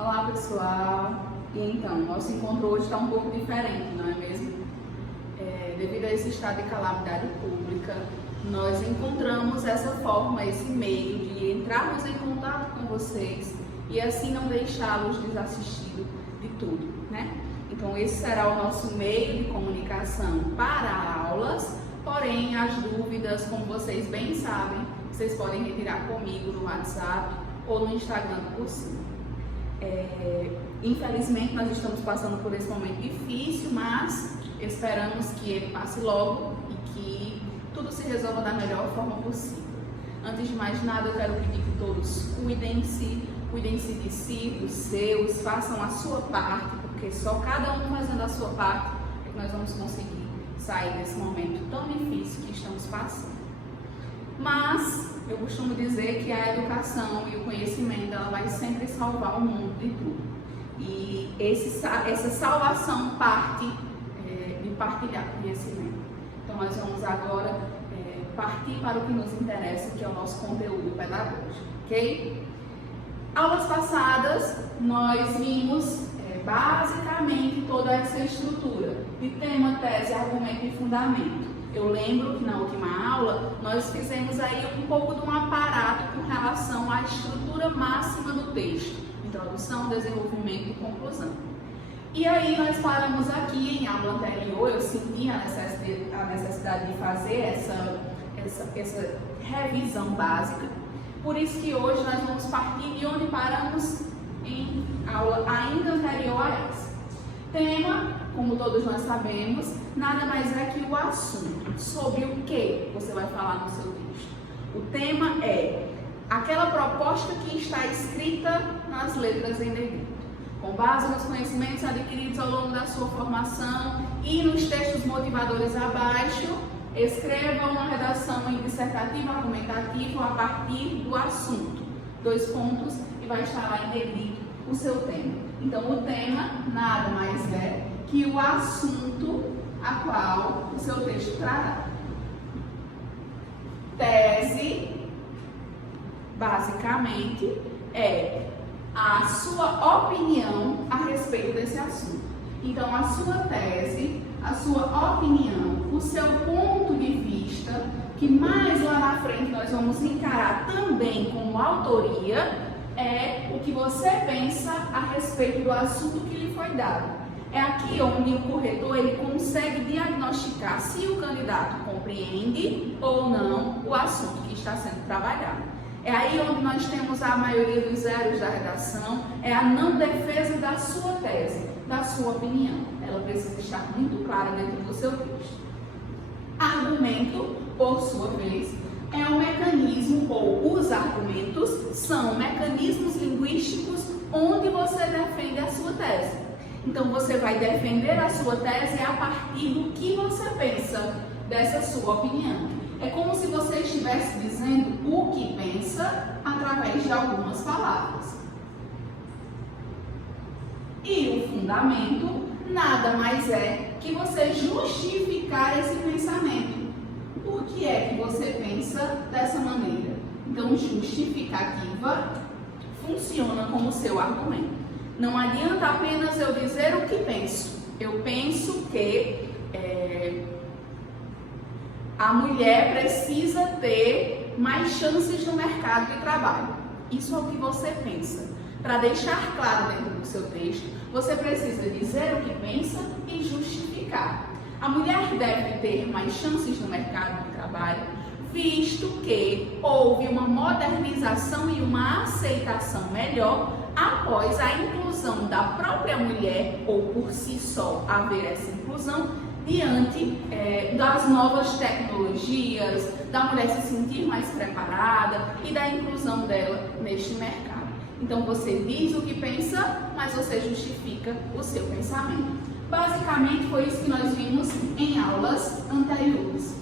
Olá pessoal, e então, nosso encontro hoje está um pouco diferente, não é mesmo? Devido a esse estado de calamidade pública, nós encontramos essa forma, esse meio de entrarmos em contato com vocês e assim não deixá-los desassistidos de tudo, né? Então esse será o nosso meio de comunicação para aulas, porém as dúvidas, como vocês bem sabem, vocês podem retirar comigo no WhatsApp ou no Instagram por cima. Infelizmente nós estamos passando por esse momento difícil, mas esperamos que ele passe logo e que tudo se resolva da melhor forma possível. Antes de mais nada, eu quero pedir que todos cuidem-se de si, dos seus, façam a sua parte, porque só cada um fazendo a sua parte é que nós vamos conseguir sair desse momento tão difícil que estamos passando. Mas eu costumo dizer que a educação e o conhecimento ela vai sempre salvar o mundo de tudo. E essa salvação parte de partilhar conhecimento. Então nós vamos agora partir para o que nos interessa, que é o nosso conteúdo pedagógico, ok? Aulas passadas nós vimos basicamente toda essa estrutura de tema, tese, argumento e fundamento. Eu lembro que na última aula nós fizemos aí um pouco de um aparato com relação à estrutura máxima do texto, introdução, desenvolvimento e conclusão. E aí nós paramos aqui em aula anterior, eu senti a necessidade de fazer essa revisão básica, por isso que hoje nós vamos partir de onde paramos em aula ainda anterior a essa. Tema, como todos nós sabemos, nada mais é que o assunto, sobre o que você vai falar no seu texto. O tema é aquela proposta que está escrita nas letras em negrito. Com base nos conhecimentos adquiridos ao longo da sua formação e nos textos motivadores abaixo, escreva uma redação dissertativa argumentativa a partir do assunto. 2 pontos e vai estar lá em negrito o seu tema. Então, o tema nada mais é que o assunto a qual o seu texto trará. Tese, basicamente, é a sua opinião a respeito desse assunto. Então, a sua tese, a sua opinião, o seu ponto de vista, que mais lá na frente nós vamos encarar também como autoria, é o que você pensa a respeito do assunto que lhe foi dado. É aqui onde o corretor ele consegue diagnosticar se o candidato compreende ou não o assunto que está sendo trabalhado. É aí onde nós temos a maioria dos erros da redação, é a não defesa da sua tese, da sua opinião. Ela precisa estar muito clara dentro do seu texto. Argumento, por sua vez, é um mecanismo, ou os argumentos são mecanismos linguísticos onde você defende a sua tese. Então você vai defender a sua tese a partir do que você pensa dessa sua opinião. É como se você estivesse dizendo o que pensa através de algumas palavras. E o fundamento nada mais é que você justificar esse pensamento. Por que é que você pensa dessa maneira? Então, justificativa funciona como seu argumento. Não adianta apenas eu dizer o que penso. Eu penso que a mulher precisa ter mais chances no mercado de trabalho. Isso é o que você pensa. Para deixar claro dentro do seu texto, você precisa dizer o que pensa e justificar. A mulher deve ter mais chances no mercado de trabalho, visto que houve uma modernização e uma aceitação melhor após a inclusão da própria mulher, ou por si só haver essa inclusão, diante das novas tecnologias, da mulher se sentir mais preparada e da inclusão dela neste mercado. Então você diz o que pensa, mas você justifica o seu pensamento. Basicamente foi isso que nós vimos em aulas anteriores.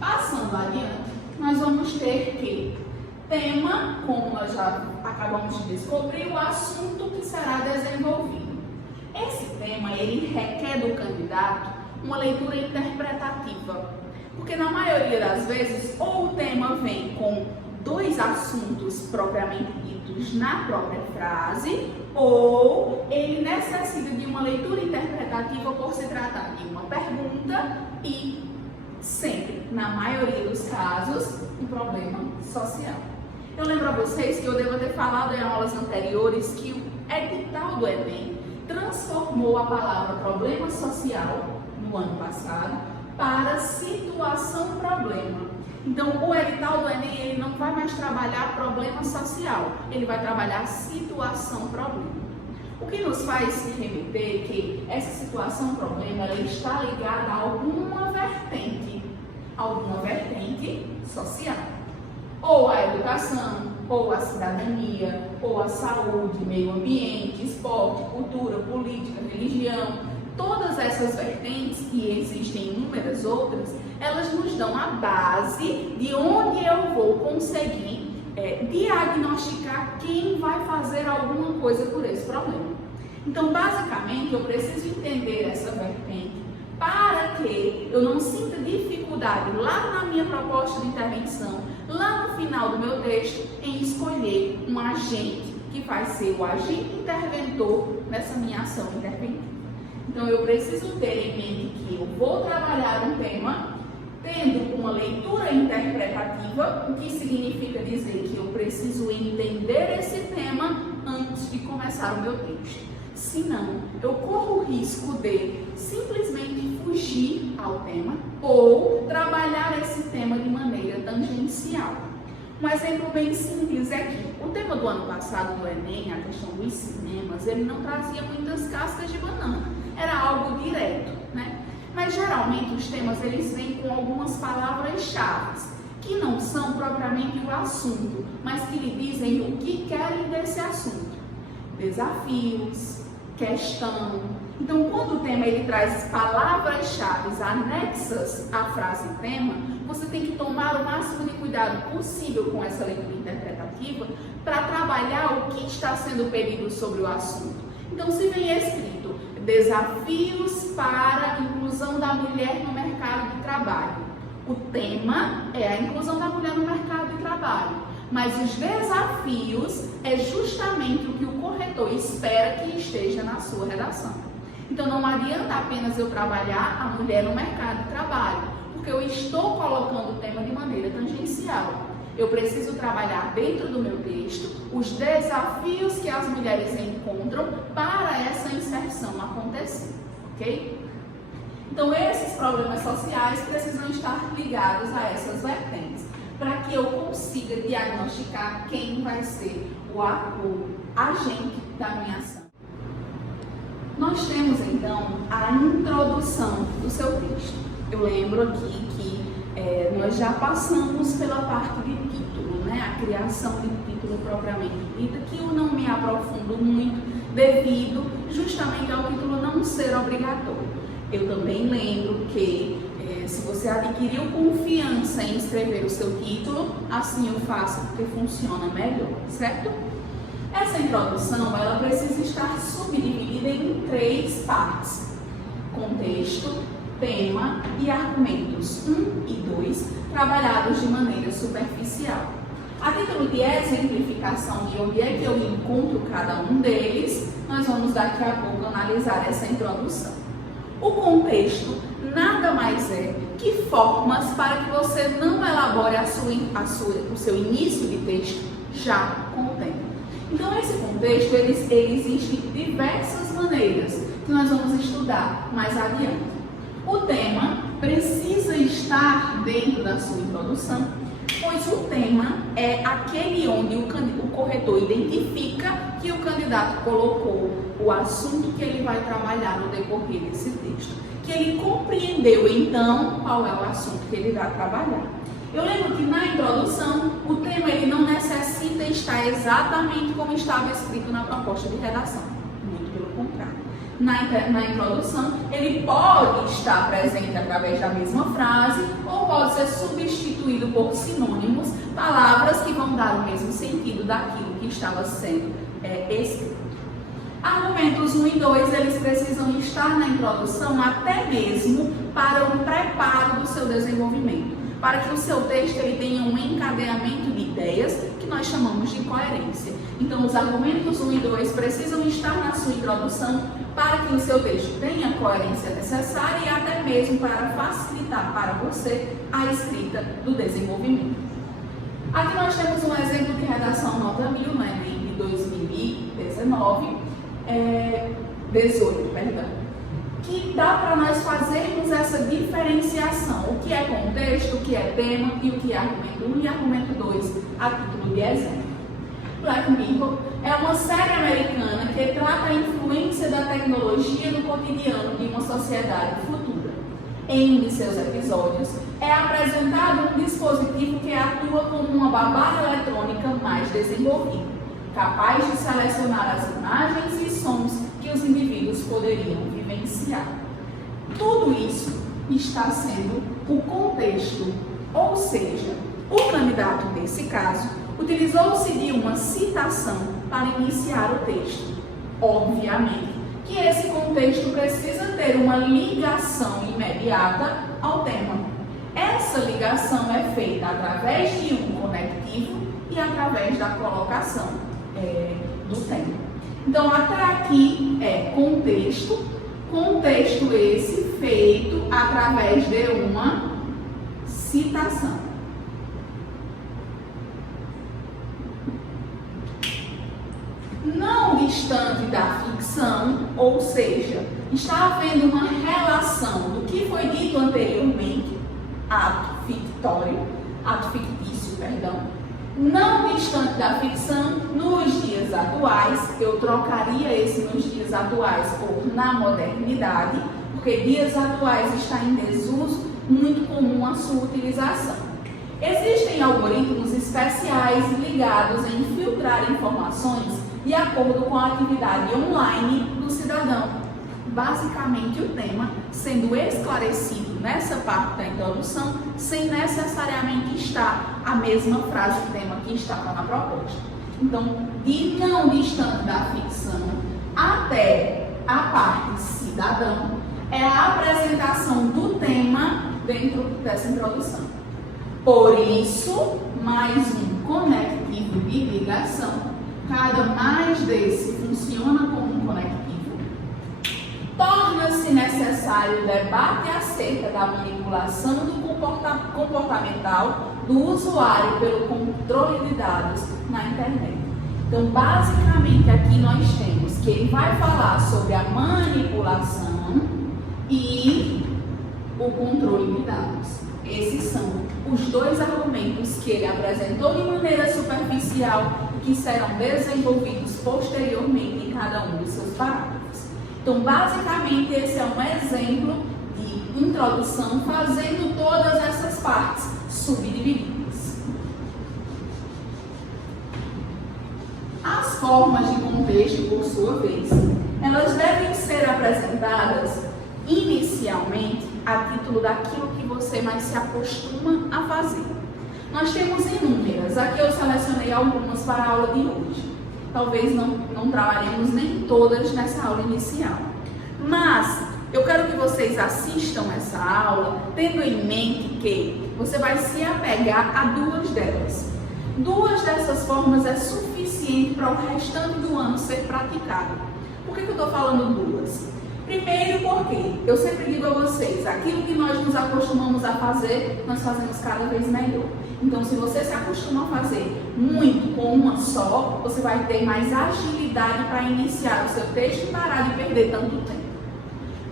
Passando adiante, nós vamos ter que tema, como nós já acabamos de descobrir, o assunto que será desenvolvido. Esse tema, ele requer do candidato uma leitura interpretativa, porque na maioria das vezes, ou o tema vem com 2 assuntos propriamente ditos, argumentos na própria frase, ou ele necessita de uma leitura interpretativa por se tratar de uma pergunta e, sempre, na maioria dos casos, um problema social. Eu lembro a vocês que eu devo ter falado em aulas anteriores que o edital do Enem transformou a palavra problema social no ano passado para situação-problema. Então, o edital do Enem ele não vai mais trabalhar problema social, ele vai trabalhar situação-problema. O que nos faz se remeter que essa situação-problema ela está ligada a alguma vertente social. Ou a educação, ou a cidadania, ou a saúde, meio ambiente, esporte, cultura, política, religião. Todas essas vertentes, e existem inúmeras outras, elas nos dão a base de onde eu vou conseguir diagnosticar quem vai fazer alguma coisa por esse problema. Então, basicamente, eu preciso entender essa vertente para que eu não sinta dificuldade lá na minha proposta de intervenção, lá no final do meu texto, em escolher um agente que vai ser o agente interventor nessa minha ação interventiva. Então, eu preciso ter em mente que eu vou trabalhar um tema tendo uma leitura interpretativa, o que significa dizer que eu preciso entender esse tema antes de começar o meu texto. Senão, eu corro o risco de simplesmente fugir ao tema ou trabalhar esse tema de maneira tangencial. Um exemplo bem simples é que o tema do ano passado do Enem, a questão dos cinemas, ele não trazia muitas cascas de banana, era algo direto, né? Mas geralmente os temas eles vêm com algumas palavras-chave que não são propriamente o assunto, mas que lhe dizem o que querem desse assunto. Desafios, questão. Então, quando o tema ele traz palavras-chave anexas à frase tema, você tem que tomar o máximo de cuidado possível com essa leitura interpretativa para trabalhar o que está sendo pedido sobre o assunto. Então, se vem escrito desafios para a inclusão da mulher no mercado de trabalho, o tema é a inclusão da mulher no mercado de trabalho, mas os desafios é justamente o que o corretor espera que esteja na sua redação. Então, não adianta apenas eu trabalhar a mulher no mercado de trabalho, porque eu estou colocando o tema de maneira tangencial. Eu preciso trabalhar dentro do meu texto os desafios que as mulheres encontram para essa inserção acontecer, ok? Então, esses problemas sociais precisam estar ligados a essas vertentes, para que eu consiga diagnosticar quem vai ser o agente da minha ação. Nós temos, então, a introdução do seu texto. Eu lembro aqui que nós já passamos pela parte de título, né? A criação de título propriamente dita, que eu não me aprofundo muito devido justamente ao título não ser obrigatório. Eu também lembro que se você adquiriu confiança em escrever o seu título, assim eu faço porque funciona melhor, certo? Essa introdução, ela precisa estar subdividida em 3 partes: contexto, tema e argumentos 1 e 2, trabalhados de maneira superficial. A título de exemplificação de onde é que eu encontro cada um deles, nós vamos daqui a pouco analisar essa introdução. O contexto nada mais é que formas para que você não elabore o seu início de texto já com o tema. Então, esse contexto, ele existe de diversas maneiras que nós vamos estudar mais adiante. O tema precisa estar dentro da sua introdução, pois o tema é aquele onde o corretor identifica que o candidato colocou o assunto que ele vai trabalhar no decorrer desse texto, que ele compreendeu então qual é o assunto que ele vai trabalhar. Eu lembro que na introdução, o tema ele não necessita estar exatamente como estava escrito na proposta de redação, muito pelo contrário. Na introdução, ele pode estar presente através da mesma frase ou pode ser substituído por sinônimos, palavras que vão dar o mesmo sentido daquilo que estava sendo escrito. Argumentos 1 e 2, eles precisam estar na introdução até mesmo para o preparo do seu desenvolvimento, para que o seu texto ele tenha um encadeamento de ideias que nós chamamos de coerência. Então, os argumentos 1 e 2 precisam estar na sua introdução para que o seu texto tenha a coerência necessária e até mesmo para facilitar para você a escrita do desenvolvimento. Aqui nós temos um exemplo de redação nota 1000, né, de 18, que dá para nós fazermos essa diferenciação, o que é contexto, o que é tema e o que é argumento 1 e argumento 2, a título de exemplo. Black Mirror é uma série americana que trata a influência da tecnologia no cotidiano de uma sociedade futura. Em um de seus episódios, é apresentado um dispositivo que atua como uma babá eletrônica mais desenvolvida, capaz de selecionar as imagens e sons que os indivíduos poderiam vivenciar. Tudo isso está sendo o contexto, ou seja, o candidato, nesse caso, utilizou-se de uma citação para iniciar o texto. Obviamente que esse contexto precisa ter uma ligação imediata ao tema. Essa ligação é feita através de um conectivo e através da colocação do tema. Então, até aqui é contexto esse feito através de uma citação. Não distante da ficção, ou seja, está havendo uma relação do que foi dito anteriormente, ato fictício, não distante da ficção, nos dias atuais, eu trocaria esse nos dias atuais por na modernidade, porque dias atuais está em desuso, muito comum a sua utilização. Existem algoritmos especiais ligados em filtrar informações de acordo com a atividade online do cidadão. Basicamente, o tema sendo esclarecido nessa parte da introdução, sem necessariamente estar a mesma frase do tema que está na proposta. Então, de não distante da ficção até a parte cidadão, é a apresentação do tema dentro dessa introdução. Por isso, mais um conectivo de ligação. Cada mais desse funciona como um conectivo. Torna-se necessário o debate acerca da manipulação do comportamental do usuário pelo controle de dados na internet. Então, basicamente, aqui nós temos que ele vai falar sobre a manipulação e o controle de dados. Esses são os dois argumentos que ele apresentou de maneira superficial e que serão desenvolvidos posteriormente em cada um dos seus parágrafos. Então, basicamente, esse é um exemplo de introdução fazendo todas essas partes subdivididas. As formas de contexto, por sua vez, elas devem ser apresentadas inicialmente a título daquilo que você mais se acostuma a fazer. Nós temos inúmeras, aqui eu selecionei algumas para a aula de hoje. Talvez não trabalhemos nem todas nessa aula inicial. Mas eu quero que vocês assistam essa aula tendo em mente que você vai se apegar a duas delas. Duas dessas formas é suficiente para o restante do ano ser praticado. Por que eu estou falando duas? Primeiro porque eu sempre digo a vocês, aquilo que nós nos acostumamos a fazer, nós fazemos cada vez melhor. Então, se você se acostuma a fazer muito com uma só, você vai ter mais agilidade para iniciar o seu texto e parar de perder tanto tempo.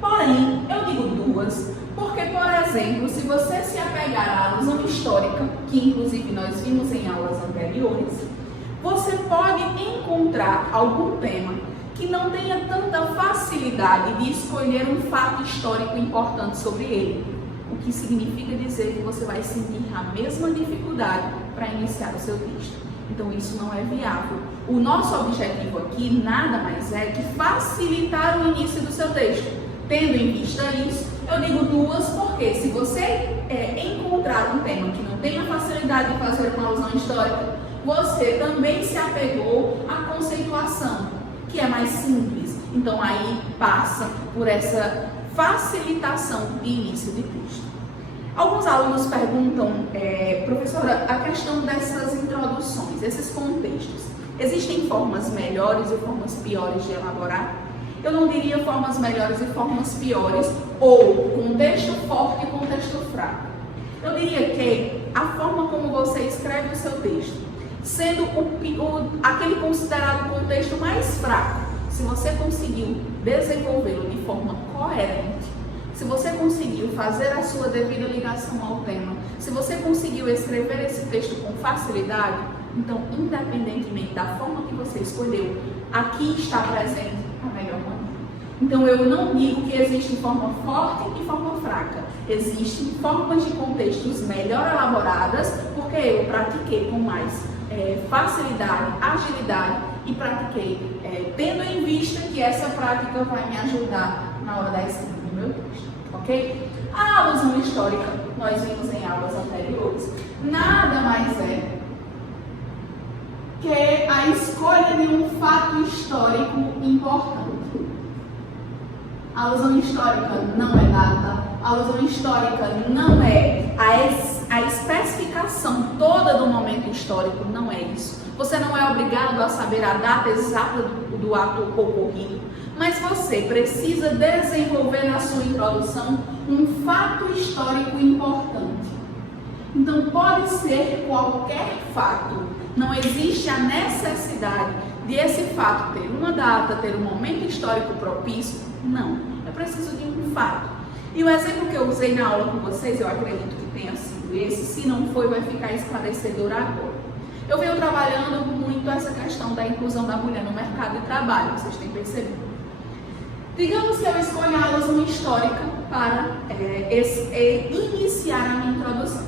Porém, eu digo duas, porque, por exemplo, se você se apegar à alusão histórica, que inclusive nós vimos em aulas anteriores, você pode encontrar algum tema que não tenha tanta facilidade de escolher um fato histórico importante sobre ele, o que significa dizer que você vai sentir a mesma dificuldade para iniciar o seu texto. Então isso não é viável. O nosso objetivo aqui nada mais é que facilitar o início do seu texto. Tendo em vista isso, eu digo duas porque se você encontrar um tema que não tenha facilidade de fazer uma alusão histórica, você também se apegou à conceituação, que é mais simples. Então aí passa por essa facilitação de início de texto. Alguns alunos perguntam, professora, a questão dessas introduções, esses contextos. Existem formas melhores e formas piores de elaborar? Eu não diria formas melhores e formas piores, ou contexto forte e contexto fraco. Eu diria que a forma como você escreve o seu texto, sendo aquele considerado contexto mais fraco, se você conseguiu desenvolvê-lo de forma coerente, se você conseguiu fazer a sua devida ligação ao tema, se você conseguiu escrever esse texto com facilidade, então, independentemente da forma que você escolheu, aqui está presente a melhor maneira. Então, eu não digo que existe forma forte e forma fraca. Existem formas de contextos melhor elaboradas, porque eu pratiquei com mais facilidade, agilidade e pratiquei tendo em vista que essa prática vai me ajudar na hora da escrita do meu texto, ok? A alusão histórica, nós vimos em aulas anteriores, nada mais é que a escolha de um fato histórico importante. A alusão histórica não é data, a alusão histórica não é a especificação toda do momento histórico, não é isso. Você não é obrigado a saber a data exata do ato ocorrido, mas você precisa desenvolver na sua introdução um fato histórico importante. Então pode ser qualquer fato, não existe a necessidade de esse fato ter uma data, ter um momento histórico propício, não. Eu preciso de um fato. E o exemplo que eu usei na aula com vocês, eu acredito que tenha sido esse, se não foi, vai ficar esclarecedor agora. Eu venho trabalhando muito essa questão da inclusão da mulher no mercado de trabalho, vocês têm percebido. Digamos que eu escolho a alusão histórica para iniciar a minha introdução.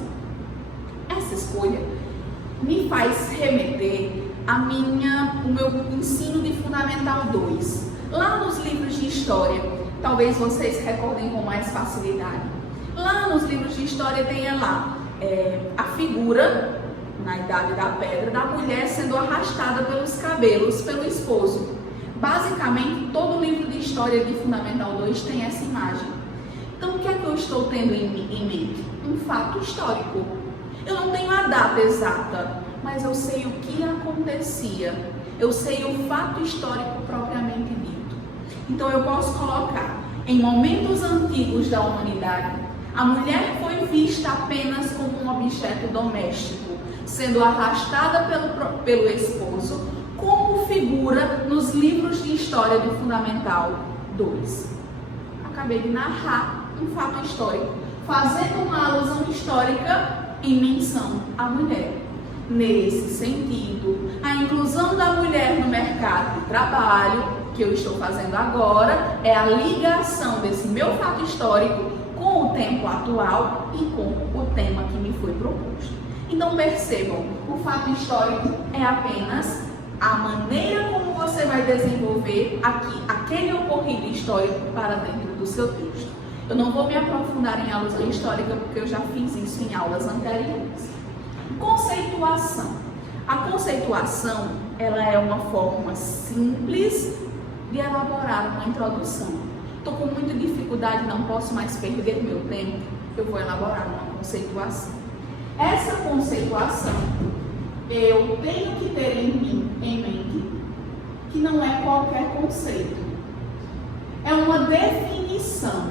Essa escolha me faz remeter o meu ensino de Fundamental 2. Lá nos livros de história, talvez vocês recordem com mais facilidade. Lá nos livros de história tem lá a figura, na Idade da Pedra, da mulher sendo arrastada pelos cabelos pelo esposo. Basicamente, todo livro de história de Fundamental 2 tem essa imagem. Então, o que é que eu estou tendo em mente? Um fato histórico. Eu não tenho a data exata, mas eu sei o que acontecia. Eu sei o fato histórico propriamente dito. Então, eu posso colocar, em momentos antigos da humanidade, a mulher foi vista apenas como um objeto doméstico, sendo arrastada pelo esposo, como figura nos livros de história do Fundamental 2. Acabei de narrar um fato histórico, fazendo uma alusão histórica em menção à mulher. Nesse sentido, a inclusão da mulher no mercado de trabalho, que eu estou fazendo agora, é a ligação desse meu fato histórico com o tempo atual e com o tema que me foi proposto. Então percebam, o fato histórico é apenas a maneira como você vai desenvolver aquele ocorrido histórico para dentro do seu texto. Eu não vou me aprofundar em alusão histórica porque eu já fiz isso em aulas anteriores. Conceituação. A conceituação, ela é uma forma simples de elaborar uma introdução. Estou com muita dificuldade, não posso mais perder meu tempo, eu vou elaborar uma conceituação. Essa conceituação, eu tenho que ter em mente que não é qualquer conceito. É uma definição.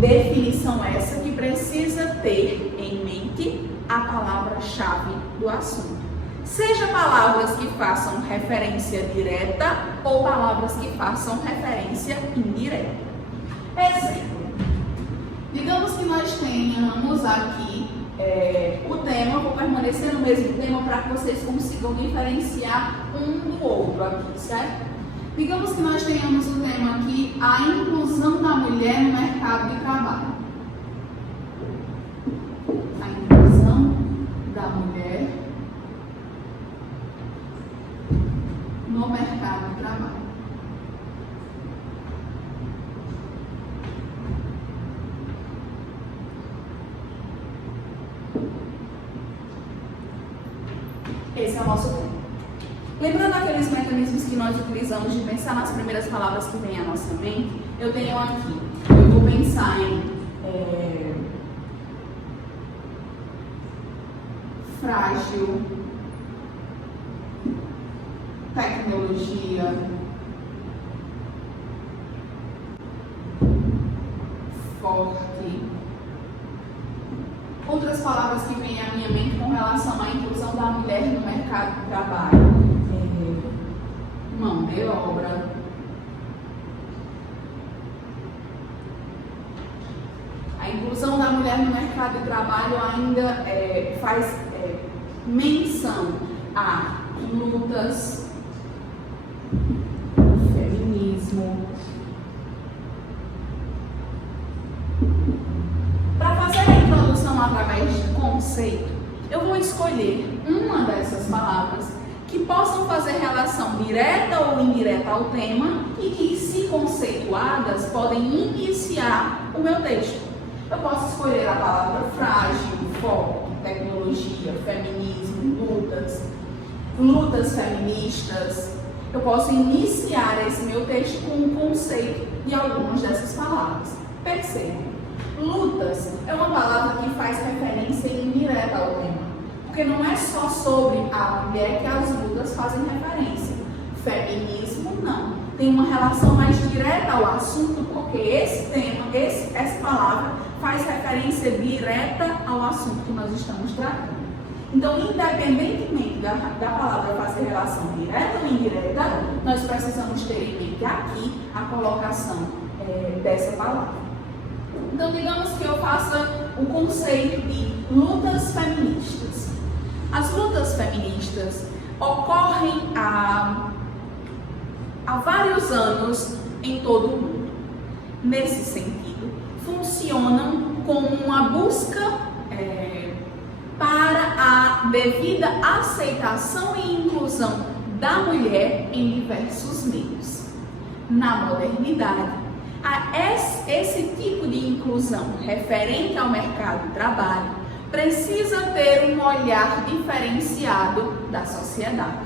Definição essa que precisa ter em mente a palavra-chave do assunto. Seja palavras que façam referência direta ou palavras que façam referência indireta. Exemplo. Digamos que nós tenhamos aqui o tema, vou permanecer no mesmo tema para que vocês consigam diferenciar um do outro aqui, certo? Digamos que nós tenhamos o tema aqui, a inclusão da mulher no mercado de trabalho. A inclusão da mulher no mercado de trabalho. Esse é o nosso tema. Lembrando aqueles mecanismos que nós utilizamos de pensar nas primeiras palavras que vêm à nossa mente, eu tenho aqui, eu vou pensar em frágil, tecnologia, forte. Outras palavras que vêm à minha mente com relação à inclusão da mulher no mercado de trabalho: mão de obra, a inclusão da mulher no mercado de trabalho ainda faz menção a lutas, feminismo. Para fazer a introdução através de conceito, eu vou escolher uma dessas palavras que possam fazer relação direta ou indireta ao tema e que, se conceituadas, podem iniciar o meu texto. Eu posso escolher a palavra frágil, foco, tecnologia, feminismo, lutas feministas. Eu posso iniciar esse meu texto com um conceito de algumas dessas palavras. Percebam, lutas é uma palavra que faz referência indireta ao tema, porque não é só sobre a mulher que as lutas fazem referência. Feminismo não, tem uma relação mais direta ao assunto, porque esse tema, essa palavra faz referência direta ao assunto que nós estamos tratando. Então, independentemente da palavra fazer relação direta ou indireta, nós precisamos ter em mente aqui a colocação dessa palavra. Então, digamos que eu faça o conceito de lutas feministas. As lutas feministas ocorrem há vários anos em todo o mundo. Nesse sentido, funcionam como uma busca para a devida aceitação e inclusão da mulher em diversos meios. Na modernidade, esse tipo de inclusão referente ao mercado de trabalho precisa ter um olhar diferenciado da sociedade.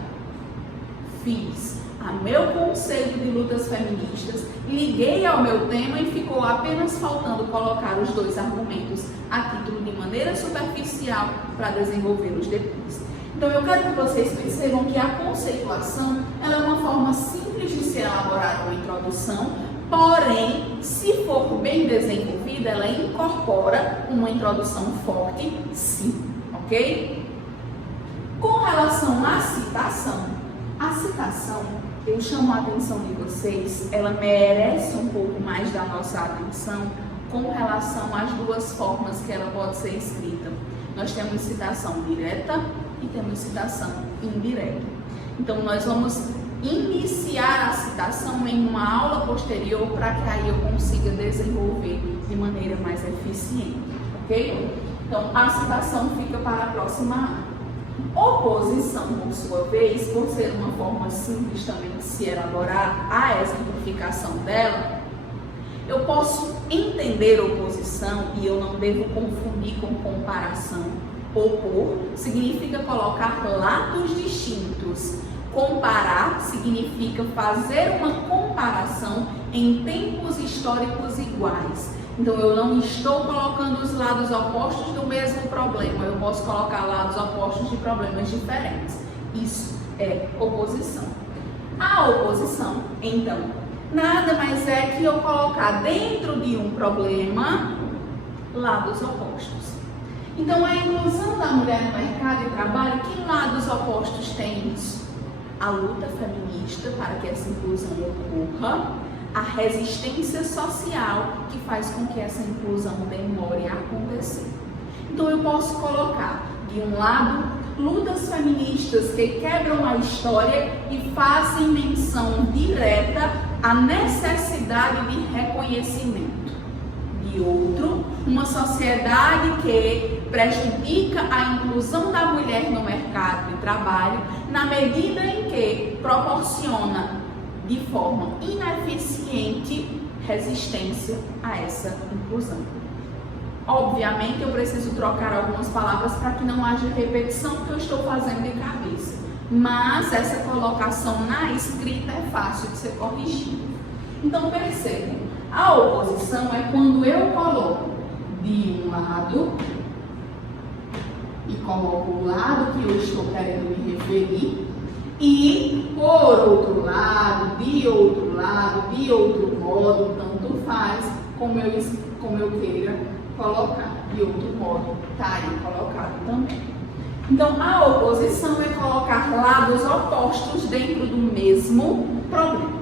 Fiz a meu conceito de lutas feministas, liguei ao meu tema e ficou apenas faltando colocar os dois argumentos a título de maneira superficial para desenvolvê-los depois. Então eu quero que vocês percebam que a conceituação ela é uma forma simples de ser elaborada uma introdução, porém, se for bem desenvolvida, ela incorpora uma introdução forte, sim, ok? Com relação à citação, eu chamo a atenção de vocês, ela merece um pouco mais da nossa atenção com relação às duas formas que ela pode ser escrita. Nós temos citação direta e temos citação indireta. Então, nós vamos iniciar a citação em uma aula posterior para que aí eu consiga desenvolver de maneira mais eficiente, ok? Então, a citação fica para a próxima aula. Oposição, por sua vez, por ser uma forma simples também de se elaborar a exemplificação dela, eu posso entender oposição e eu não devo confundir com comparação. Opor significa colocar lados distintos. Comparar significa fazer uma comparação em tempos históricos iguais. Então, eu não estou colocando os lados opostos do mesmo problema, eu posso colocar lados opostos de problemas diferentes. Isso é oposição. A oposição, então, nada mais é que eu colocar dentro de um problema lados opostos. Então, a inclusão da mulher no mercado de trabalho, que lados opostos tem isso? A luta feminista para que essa inclusão ocorra, a resistência social que faz com que essa inclusão demore a acontecer. Então eu posso colocar, de um lado, lutas feministas que quebram a história e fazem menção direta à necessidade de reconhecimento. De outro, uma sociedade que prejudica a inclusão da mulher no mercado de trabalho na medida em que proporciona de forma ineficiente resistência a essa inclusão. Obviamente, eu preciso trocar algumas palavras para que não haja repetição, que eu estou fazendo de cabeça. Mas essa colocação na escrita é fácil de ser corrigida. Então, percebam, a oposição é quando eu coloco de um lado e coloco o lado que eu estou querendo me referir. E, por outro lado, de outro modo, tanto faz como eu queira colocar. De outro modo, está aí colocado também. Então, a oposição é colocar lados opostos dentro do mesmo problema.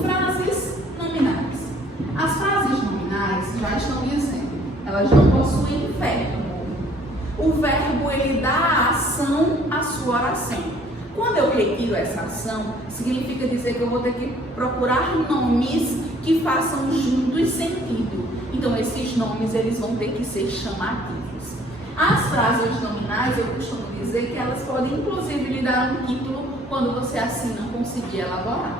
Frases nominais. As frases nominais já estão dizendo, elas não possuem verbo. O verbo, ele dá a ação à sua oração. Quando eu retiro essa ação, significa dizer que eu vou ter que procurar nomes que façam juntos sentido. Então, esses nomes, eles vão ter que ser chamativos. As frases nominais, eu costumo dizer que elas podem, inclusive, lhe dar um título quando você assim não conseguir elaborar.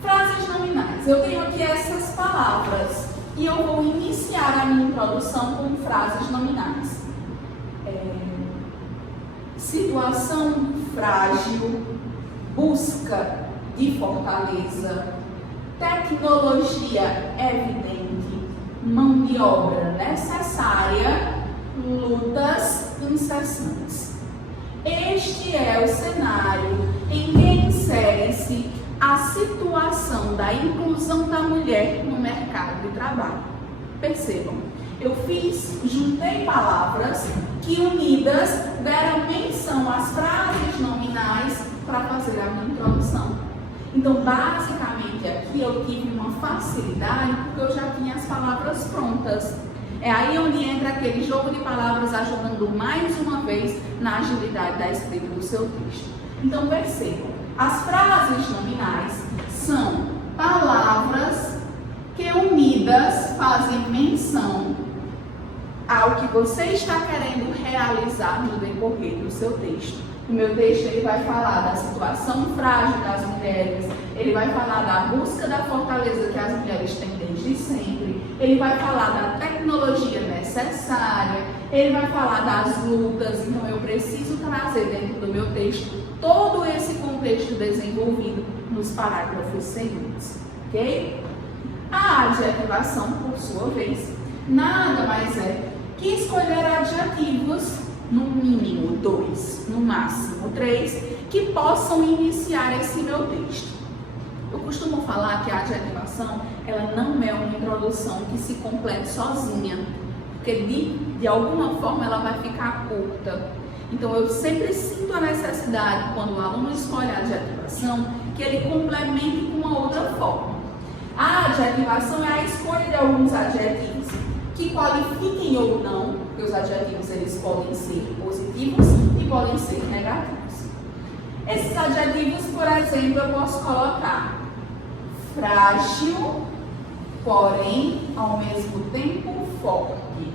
Frases nominais. Eu tenho aqui essas palavras e eu vou iniciar a minha introdução com frases nominais. Situação frágil, busca de fortaleza, tecnologia evidente, mão de obra necessária, lutas incessantes. Este é o cenário em que insere-se a situação da inclusão da mulher no mercado de trabalho. Percebam, eu juntei palavras que unidas deram menção às frases nominais para fazer a minha introdução. Então, basicamente aqui eu tive uma facilidade porque eu já tinha as palavras prontas. É aí onde entra aquele jogo de palavras ajudando mais uma vez na agilidade da escrita do seu texto. Então, percebam, as frases nominais são palavras que unidas fazem menção ao que você está querendo realizar no decorrer do seu texto. O meu texto ele vai falar da situação frágil das mulheres, ele vai falar da busca da fortaleza que as mulheres têm desde sempre, ele vai falar da tecnologia necessária, ele vai falar das lutas. Então eu preciso trazer dentro do meu texto todo esse contexto desenvolvido nos parágrafos seguintes, ok? A adjetivação, por sua vez, nada mais é que escolher adjetivos, no mínimo 2, no máximo 3, que possam iniciar esse meu texto. Eu costumo falar que a adjetivação, ela não é uma introdução que se complete sozinha, porque de alguma forma ela vai ficar curta. Então eu sempre sinto a necessidade, quando o aluno escolhe a adjetivação, que ele complemente com uma outra forma. A adjetivação é a escolha de alguns adjetivos que qualifiquem ou não, porque os adjetivos eles podem ser positivos e podem ser negativos. Esses adjetivos, por exemplo, eu posso colocar frágil, porém, ao mesmo tempo, forte.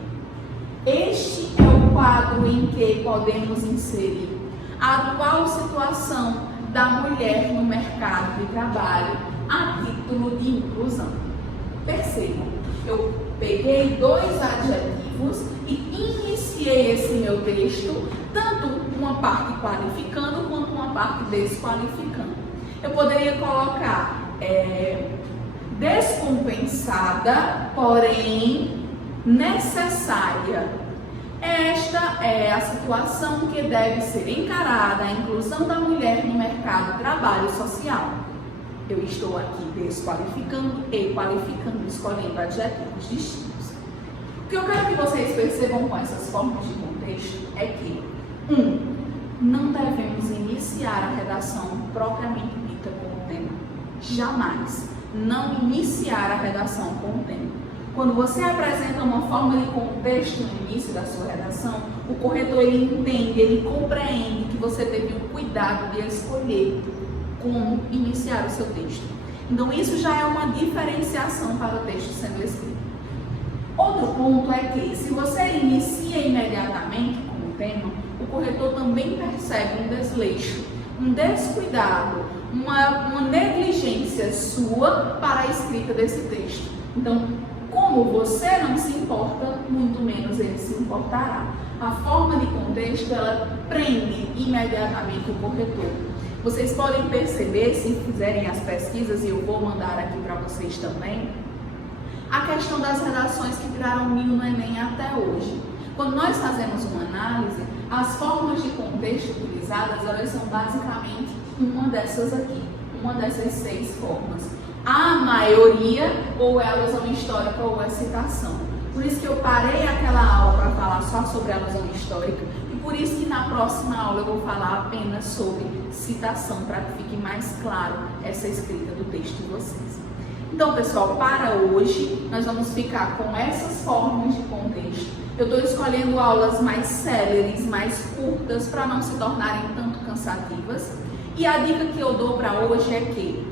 Este é o quadro em que podemos inserir a atual situação da mulher no mercado de trabalho a título de inclusão. Percebam, eu peguei 2 adjetivos e iniciei esse meu texto, tanto uma parte qualificando quanto uma parte desqualificando. Eu poderia colocar descompensada, porém necessária. Esta é a situação que deve ser encarada, a inclusão da mulher no mercado de trabalho social. Eu estou aqui desqualificando e qualificando, escolhendo adjetivos distintos. O que eu quero que vocês percebam com essas formas de contexto é que, 1. Não devemos iniciar a redação propriamente dita com o tema. Jamais. Não iniciar a redação com o tema. Quando você apresenta uma forma de contexto no início da sua redação, o corretor ele entende, ele compreende que você teve o cuidado de escolher como iniciar o seu texto. Então isso já é uma diferenciação para o texto sendo escrito. Outro ponto é que se você inicia imediatamente com o tema, o corretor também percebe um desleixo, um descuidado, uma negligência sua para a escrita desse texto. Então, como você não se importa, muito menos ele se importará. A forma de contexto, ela prende imediatamente o corretor. Vocês podem perceber, se fizerem as pesquisas, e eu vou mandar aqui para vocês também, a questão das redações que viraram 1000 no Enem até hoje. Quando nós fazemos uma análise, as formas de contexto utilizadas, elas são basicamente uma dessas aqui, uma dessas 6 formas. A maioria, ou é alusão histórica ou é citação. Por isso que eu parei aquela aula para falar só sobre alusão histórica, e por isso que na próxima aula eu vou falar apenas sobre citação, para que fique mais claro essa escrita do texto de vocês. Então, pessoal, para hoje, nós vamos ficar com essas formas de contexto. Eu estou escolhendo aulas mais céleres, mais curtas, para não se tornarem tanto cansativas. E a dica que eu dou para hoje é que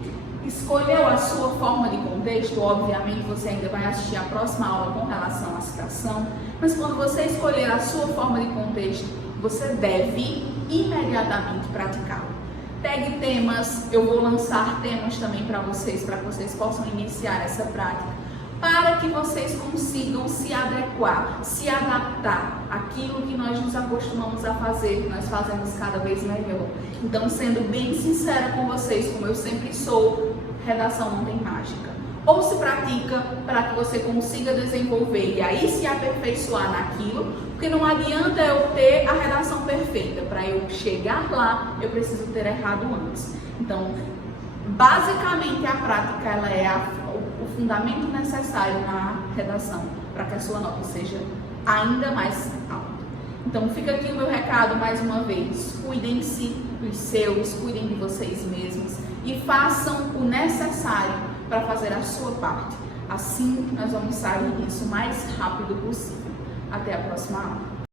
escolheu a sua forma de contexto, obviamente você ainda vai assistir a próxima aula com relação à citação, mas quando você escolher a sua forma de contexto, você deve imediatamente praticá-lo. Pegue temas, eu vou lançar temas também para que vocês possam iniciar essa prática, para que vocês consigam se adequar, se adaptar àquilo que nós nos acostumamos a fazer, que nós fazemos cada vez melhor. Então, sendo bem sincera com vocês, como eu sempre sou, redação não tem mágica. Ou se pratica para que você consiga desenvolver e aí se aperfeiçoar naquilo, porque não adianta eu ter a redação perfeita. Para eu chegar lá, eu preciso ter errado antes. Então, basicamente a prática ela é o fundamento necessário na redação para que a sua nota seja ainda mais alta. Então fica aqui o meu recado mais uma vez: cuidem-se dos seus, cuidem de vocês mesmos e façam o necessário para fazer a sua parte. Assim nós vamos sair disso o mais rápido possível. Até a próxima aula.